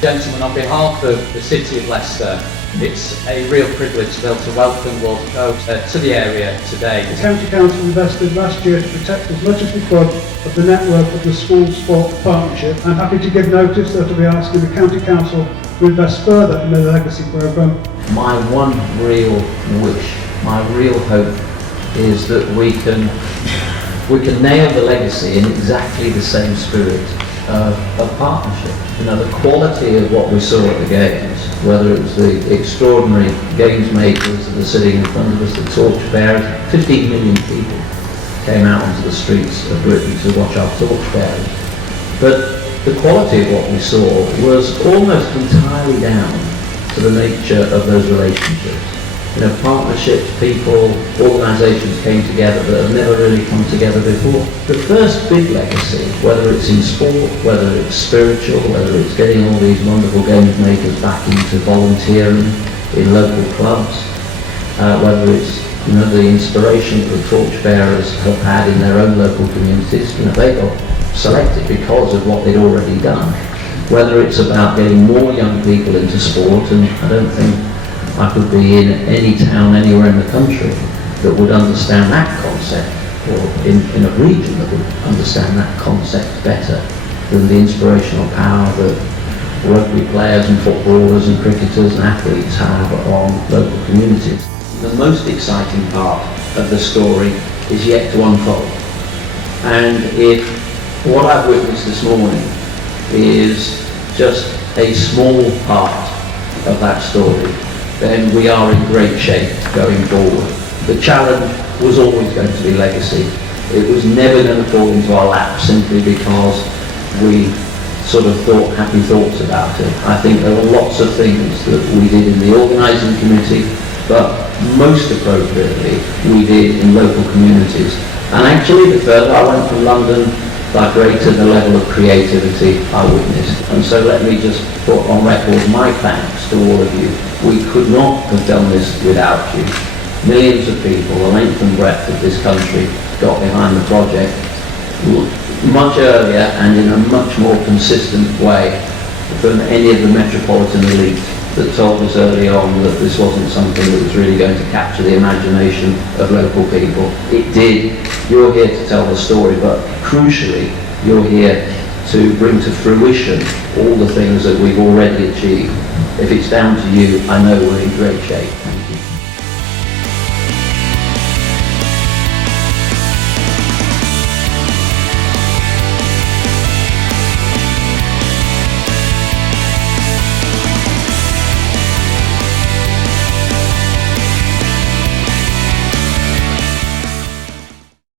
Gentlemen, on behalf of the City of Leicester, it's a real privilege to be able to welcome Lord Coe to the area today. The County Council invested last year to protect as much as we could of the network of the School Sport Partnership. I'm happy to give notice that I'll be asking the County Council to invest further in the legacy programme. My one real wish, my real hope is that we can nail the legacy in exactly the same spirit of partnership. You know, the quality of what we saw at the Games, whether it was the extraordinary games makers that are sitting in front of us, the Torchbearers, 15 million people came out onto the streets of Britain to watch our Torchbearers. But the quality of what we saw was almost entirely down to the nature of those relationships. You know, partnerships, people, organisations came together that have never really come together before. The first big legacy, whether it's in sport, whether it's spiritual, whether it's getting all these wonderful games makers back into volunteering in local clubs, whether it's, you know, the inspiration that the Torchbearers have had in their own local communities. You know, they got selected because of what they'd already done. Whether it's about getting more young people into sport, and I don't think I could be in any town anywhere in the country that would understand that concept, or in a region that would understand that concept better than the inspirational power that rugby players and footballers and cricketers and athletes have on local communities. The most exciting part of the story is yet to unfold. And if what I've witnessed this morning is just a small part of that story, then we are in great shape going forward. The challenge was always going to be legacy. It was never going to fall into our lap simply because we sort of thought happy thoughts about it. I think there were lots of things that we did in the Organising Committee, but most appropriately we did in local communities. And actually, the further I went from London, the greater the level of creativity I witnessed. And so let me just put on record my thanks to all of you. We could not have done this without you. Millions of people, the length and breadth of this country, got behind the project much earlier and in a much more consistent way than any of the metropolitan elite that told us early on that this wasn't something that was really going to capture the imagination of local people. It did. You're here to tell the story, but crucially, you're here to bring to fruition all the things that we've already achieved. If it's down to you, I know we're in great shape.